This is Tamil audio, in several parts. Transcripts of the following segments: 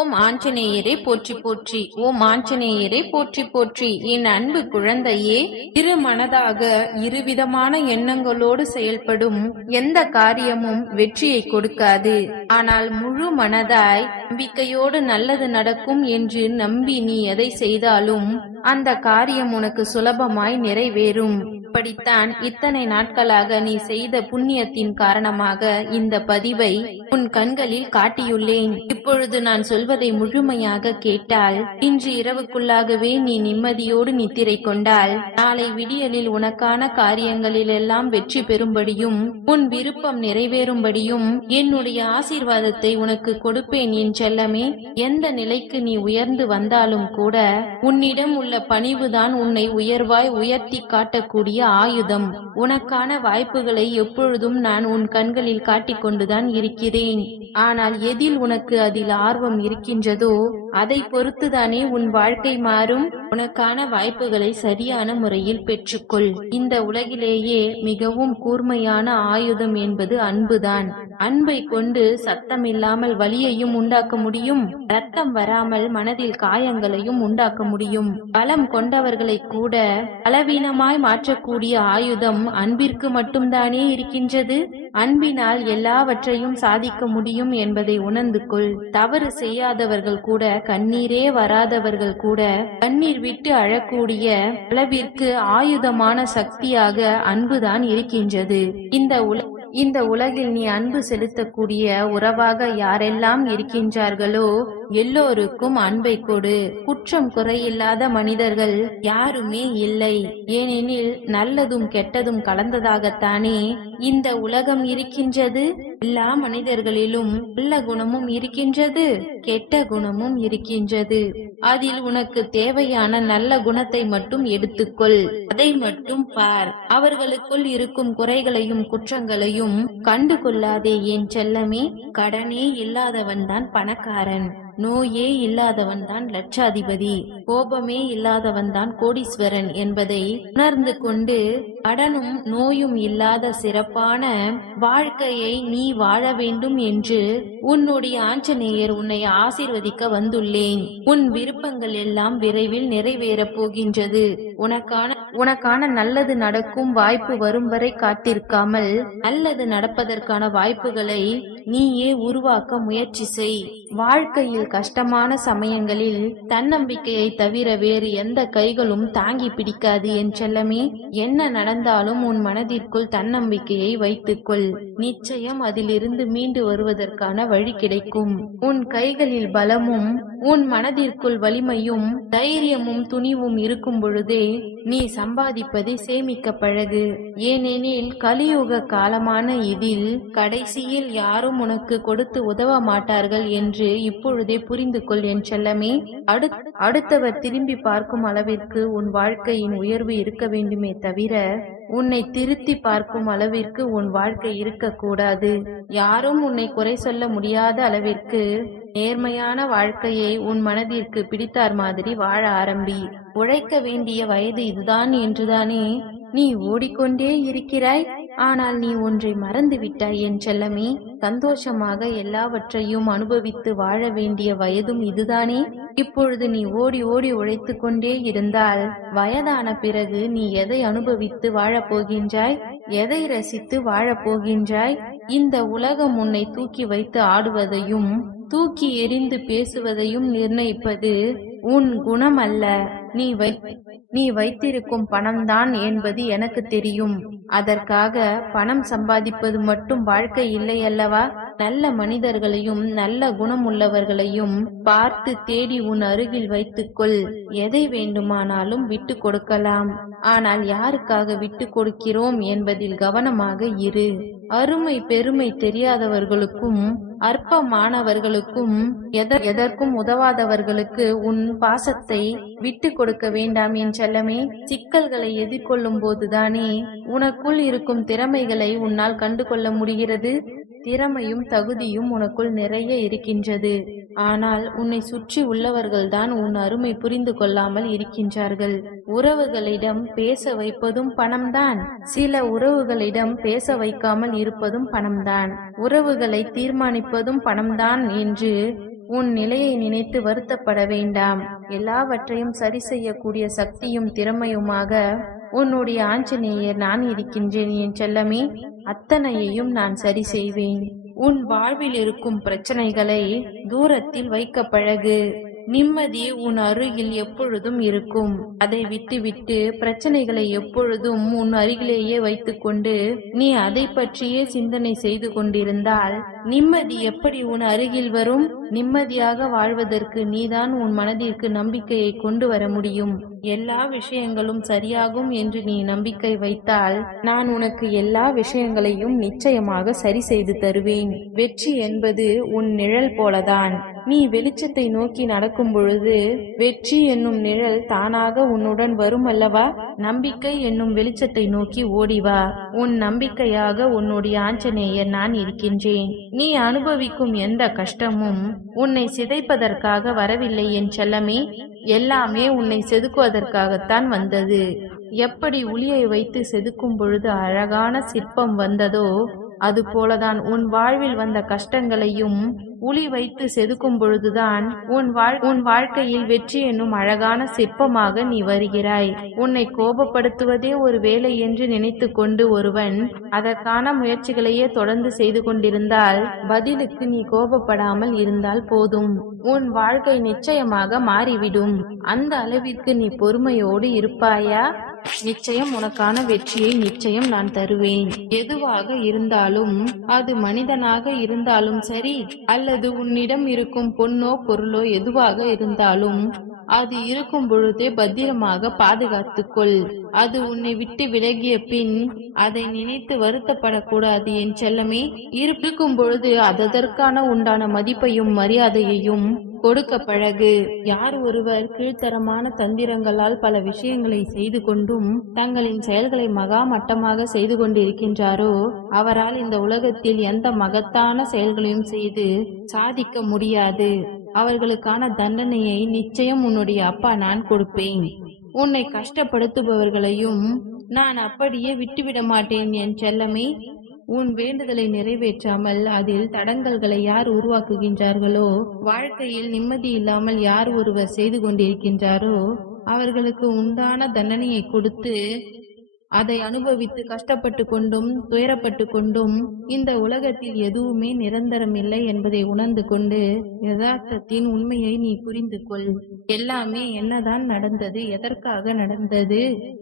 ஓம் ஆஞ்சநேயரை போற்றி போற்றி. ஓம் ஆஞ்சநேயரை போற்றி போற்றி. என் அன்பு குழந்தையே இரு மனதாக இருவிதமான எண்ணங்களோடு செயல்படும் எந்த காரியமும் வெற்றியை கொடுக்காது. ஆனால் முழு மனதாய் நம்பிக்கையோடு நல்லது நடக்கும் என்று நம்பி நீ எதை செய்தாலும் அந்த காரியம் உனக்கு சுலபமாய் நிறைவேறும். இப்படித்தான் இத்தனை நாட்களாக நீ செய்த புண்ணியத்தின் காரணமாக இந்த பதிவை உன் கண்களில் காட்டியுள்ளேன். இப்பொழுது நான் சொல்வதை முழுமையாக கேட்டால் இன்று இரவுக்குள்ளாகவே நீ நிம்மதியோடு நித்திரை கொண்டால் நாளை விடியலில் உனக்கான காரியங்களில் எல்லாம் வெற்றி பெறும்படியும் உன் விருப்பம் நிறைவேறும்படியும் என்னுடைய ஆசீர்வாதத்தை உனக்கு கொடுப்பேன் என் செல்லமே. எந்த நிலைக்கு நீ உயர்ந்து வந்தாலும் கூட உன்னிடம் உள்ள பணிவுதான் உன்னை உயர்வாய் உயர்த்தி காட்டக்கூடிய ஆயுதம். உனக்கான வாய்ப்புகளை எப்பொழுதும் நான் உன் கண்களில் காட்டிக் இருக்கிறேன். இருக்கிறேன் ஆனால் எதில் உனக்கு அதில் ஆர்வம் இருக்கின்றதோ அதை பொறுத்துதானே உன் வாழ்க்கை மாறும். உனக்கான வாய்ப்புகளை சரியான முறையில் பெற்றுக்கொள். இந்த உலகிலேயே மிகவும் கூர்மையான ஆயுதம் என்பது அன்புதான். அன்பை கொண்டு சத்தமில்லாமல் வலியையும் உண்டாக்க முடியும். ரத்தம் வராமல் மனதில் காயங்களையும் உண்டாக்க முடியும். பலம் கொண்டவர்களை கூட பலவீனமாய் மாற்றக்கூடிய ஆயுதம் அன்பிற்கு மட்டும்தானே இருக்கின்றது? அன்பினால் எல்லாவற்றையும் சாதிக்க முடியும் என்பதை உணர்ந்து கொள் தவறு செய்யாதவர்கள் கூட கண்ணீரே வராதவர்கள் கூட கண்ணீர் விட்டு அழக்கூடிய அளவிற்கு ஆயுதமான சக்தியாக அன்புதான் இருக்கின்றது. இந்த உல இந்த உலகில் நீ அன்பு செலுத்தக்கூடிய உறவாக யாரெல்லாம் இருக்கின்றார்களோ எல்லோருக்கும் அன்பை கொடு. குற்றம் குறையில்லாத மனிதர்கள் யாருமே இல்லை. ஏனெனில் நல்லதும் கெட்டதும் கலந்ததாகத்தானே இந்த உலகம் இருக்கின்றது? எல்லா மனிதர்களிலும் நல்ல குணமும் இருக்கின்றது கெட்ட குணமும் இருக்கின்றது. அதில் உனக்கு தேவையான நல்ல குணத்தை மட்டும் எடுத்துக்கொள். அதை மட்டும் பார். அவர்களுக்குள் இருக்கும் குறைகளையும் குற்றங்களையும் கண்டு கொள்ளாதே என் செல்லமே. கடனே இல்லாதவன் தான் பணக்காரன். நோயே இல்லாதவன் தான் லட்சாதிபதி கோபமே இல்லாதவன் தான் கோடீஸ்வரன் என்பதை உணர்ந்து கொண்டு அடனும் நோயும் இல்லாத சிறப்பான வாழ்க்கையை நீ வாழ வேண்டும் என்று உன்னுடைய ஆஞ்சநேயர் உன்னை ஆசிர்வதிக்க வந்துள்ளேன். உன் விருப்பங்கள் எல்லாம் விரைவில் நிறைவேறப் போகின்றது. உனக்கான உனக்கான நல்லது நடக்கும் வாய்ப்பு வரும் வரை காத்திருக்காமல் நல்லது நடப்பதற்கான வாய்ப்புகளை நீயே உருவாக்க முயற்சி செய். வாழ்க்கையில் கஷ்டமான சமயங்களில் தன்னம்பிக்கையை தவிர வேறு எந்த கைகளும் தாங்கி பிடிக்காது என் செல்லமே. என்ன நட நடந்தாலும் உன் மனதிற்குள் தன்னம்பிக்கையை வைத்துக்கொள். நிச்சயம் அதிலிருந்து மீண்டு வருவதற்கான வழி கிடைக்கும். உன் கைகளில் பலமும் உன் மனதிற்குள் வலிமையும் தைரியமும் துணிவும் இருக்கும் பொழுதே நீ சம்பாதிப்பதை சேமிக்க பழகு. ஏனெனில் கலியுக காலமான இதில் கடைசியில் யாரும் உனக்கு கொடுத்து உதவ மாட்டார்கள் என்று இப்பொழுதே புரிந்து கொள் என் செல்லமே. அடுத்- அடுத்தவர் திரும்பி பார்க்கும் அளவிற்கு உன் வாழ்க்கையின் உயர்வு இருக்க வேண்டுமே தவிர உன்னை திருத்தி பார்க்கும் அளவிற்கு உன் வாழ்க்கை இருக்கக்கூடாது யாரும் உன்னை குறை சொல்ல முடியாத அளவிற்கு நேர்மையான வாழ்க்கையை உன் மனதிற்கு பிடித்தார் மாதிரி வாழ ஆரம்பி. உழைக்க வேண்டிய வயது இதுதான் என்றுதானே நீ ஓடிக்கொண்டே இருக்கிறாய்? ஆனால் நீ ஒன்றை மறந்து விட்டாய் என் செல்லமே. சந்தோஷமாக எல்லாவற்றையும் அனுபவித்து வாழ வேண்டிய வயதும் இதுதானே. இப்பொழுது நீ ஓடி ஓடி உழைத்து கொண்டே இருந்தால் வயதான பிறகு நீ எதை அனுபவித்து வாழப் போகின்றாய் எதை ரசித்து வாழப் போகின்றாய் இந்த உலகம் உன்னை தூக்கி வைத்து ஆடுவதையும் தூக்கி எறிந்து பேசுவதையும் நிர்ணயிப்பது உன் குணம் அல்ல நீ வை நீ வைத்திருக்கும் பணம்தான் என்பது எனக்கு தெரியும். அதற்காக பணம் சம்பாதிப்பது மட்டும் வாழ்க்கை இல்லை அல்லவா? நல்ல மனிதர்களையும் நல்ல குணமுள்ளவர்களையும் பார்த்து தேடி உன் அருகில் வைத்துக்கொள். எதை வேண்டுமானாலும் விட்டு கொடுக்கலாம். ஆனால் யாருக்காக விட்டு கொடுக்கிறோம் என்பதில் கவனமாக இரு. அருமை பெருமை தெரியாதவர்களுக்கும் அற்பமானவர்களுக்கும் எத- எதற்கும் உதவாதவர்களுக்கு உன் பாசத்தை விட்டு கொடுக்க வேண்டாம் என் செல்லமே. சிக்கல்களை எதிர்கொள்ளும் போதுதானே உனக்குள் இருக்கும் திறமைகளை உன்னால் கண்டு கொள்ள முடிகிறது. திறமையும் தகுதியும் உனக்குள் நிறைய இருக்கின்றது. ஆனால் உன்னை சுற்றி உள்ளவர்கள்தான் உன் அருமை புரிந்து கொள்ளாமல் இருக்கின்றார்கள். உறவுகளிடம் பேச வைப்பதும் பணம்தான். சில உறவுகளிடம் பேச வைக்காமல் இருப்பதும் பணம்தான். உறவுகளை தீர்மானிப்பதும் பணம்தான் என்று உன் நிலையை நினைத்து வருத்தப்பட வேண்டாம். எல்லாவற்றையும் சரி செய்யக்கூடிய சக்தியும் திறமையுமாக உன்னுடைய ஆஞ்சநேயர் நான் இருக்கின்றேன் என் செல்லமே அத்தனையையும் நான் சரி செய்வேன். உன் வாழ்வில் இருக்கும் பிரச்சனைகளை தூரத்தில் வைக்க பழகு. நிம்மதி உன் அருகில் எப்பொழுதும் இருக்கும். அதை விட்டுவிட்டு பிரச்சனைகளை எப்பொழுதும் உன் அருகிலேயே வைத்துக்கொண்டு நீ அதை பற்றியே சிந்தனை செய்து கொண்டிருந்தால் நிம்மதி எப்படி உன் அருகில் வரும்? நிம்மதியாக வாழ்வதற்கு நீதான் உன் மனதிற்கு நம்பிக்கையை கொண்டு வர முடியும். எல்லா விஷயங்களும் சரியாகும் என்று நீ நம்பிக்கை வைத்தால் நான் உனக்கு எல்லா விஷயங்களையும் நிச்சயமாக சரி செய்து தருவேன். வெற்றி என்பது உன் நிழல் போலதான். நீ வெளிச்சத்தை நோக்கி நடக்கும் பொழுது வெற்றி என்னும் நிழல் தானாக உன்னுடன் வரும் அல்லவா? நம்பிக்கை என்னும் வெளிச்சத்தை நோக்கி ஓடிவா உன் நம்பிக்கையாக உன்னுடைய ஆஞ்சநேயர் நான் இருக்கின்றேன். நீ அனுபவிக்கும் எந்த கஷ்டமும் உன்னை சிதைப்பதற்காக வரவில்லை என் செல்லமே. எல்லாமே உன்னை செதுக்குவதற்காகத்தான் வந்தது. எப்படி உளியை வைத்து செதுக்கும் பொழுது அழகான சிற்பம் வந்ததோ அதுபோலதான் உன் வாழ்வில் வந்த கஷ்டங்களையும் உளி வைத்து செதுக்கும் பொழுதுதான் உன் வாழ் உன் வாழ்க்கையில் வெற்றி என்னும் அழகான சிற்பமாக நீ வருகிறாய். உன்னை கோபப்படுத்துவதே ஒரு வேலை என்று நினைத்து கொண்டு ஒருவன் அதற்கான முயற்சிகளையே தொடர்ந்து செய்து கொண்டிருந்தால் பதிலுக்கு நீ கோபப்படாமல் இருந்தால் போதும். உன் வாழ்க்கை நிச்சயமாக மாறிவிடும். அந்த அளவிற்கு நீ பொறுமையோடு இருப்பாயா? நிச்சயம் உனக்கான வெற்றியை நிச்சயம் நான் தருவேன். எதுவாக இருந்தாலும் அது மனிதனாக இருந்தாலும் சரி அல்லது உன்னிடம் இருக்கும் பொன்னோ பொருளோ எதுவாக இருந்தாலும் அது இருக்கும் பொழுதே பத்திரமாக பாதுகாத்துக்கொள். அது உன்னை விட்டு விலகிய பின் அதை நினைத்து வருத்தப்படக்கூடாது என் செல்லமே. இருக்கும் பொழுது அதற்கான உண்டான மதிப்பையும் மரியாதையையும் கொடுக்க பழகு. யார் ஒருவர் கீழ்த்தரமான தந்திரங்களால் பல விஷயங்களை செய்து கொண்டும் தங்களின் செயல்களை மகா மட்டமாக செய்து கொண்டிருக்கின்றாரோ அவரால் இந்த உலகத்தில் எந்த மகத்தான செயல்களையும் செய்து சாதிக்க முடியாது. அவர்களுக்கான தண்டனையை நிச்சயம் உன்னுடைய அப்பா நான் கொடுப்பேன். உன்னை கஷ்டப்படுத்துபவர்களையும் நான் அப்படியே விட்டுவிட மாட்டேன் என் செல்லமே. உன் வேண்டுதலை நிறைவேற்றாமல் அதில் தடங்கல்களை யார் உருவாக்குகின்றார்களோ வாழ்க்கையில் நிம்மதி இல்லாமல் யார் ஒருவர் செய்து கொண்டிருக்கின்றாரோ அவர்களுக்கு உண்டான தண்டனையை கொடுத்து அதை அனுபவித்து கஷ்டப்பட்டு கொண்டும் துயரப்பட்டு கொண்டும் இந்த உலகத்தில் எதுவுமே நிரந்தரமில்லை என்பதை உணர்ந்து கொண்டு யதார்த்தத்தின் உண்மையை நீ புரிந்து கொள். எல்லாமே என்னதான் நடந்தது எதற்காக நடந்தது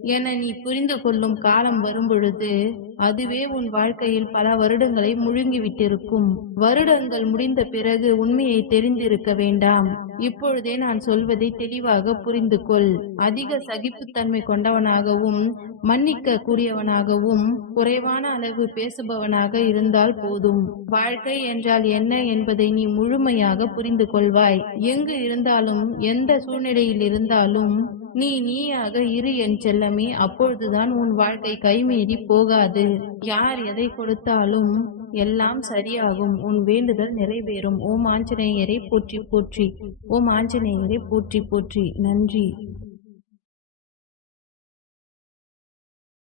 என நீ புரிந்து கொள்ளும் காலம் வரும் பொழுது அதுவே உன் வாழ்க்கையில் பல வருடங்களை முழுங்கிவிட்டிருக்கும். வருடங்கள் முடிந்த பிறகு உண்மையை தெரிந்திருக்க வேண்டாம். இப்பொழுதே நான் சொல்வதை தெளிவாக புரிந்து கொள் அதிக சகிப்புத்தன்மை கொண்டவனாகவும் மன்னிக்க கூடியவனாகவும் குறைவான அளவு பேசுபவனாக இருந்தால் போதும். வாழ்க்கை என்றால் என்ன என்பதை நீ முழுமையாக புரிந்து கொள்வாய் எங்கு இருந்தாலும் எந்த சூழ்நிலையில் இருந்தாலும் நீ நீயாக இரு என் செல்லமே அப்பொழுதுதான் உன் வாழ்க்கை கைமீறி போகாது. யார் எதை கொடுத்தாலும் எல்லாம் சரியாகும். உன் வேண்டுதல் நிறைவேறும். ஓம் ஆஞ்சநேயரை போற்றி போற்றி. ஓம் ஆஞ்சநேயரை போற்றி போற்றி. நன்றி.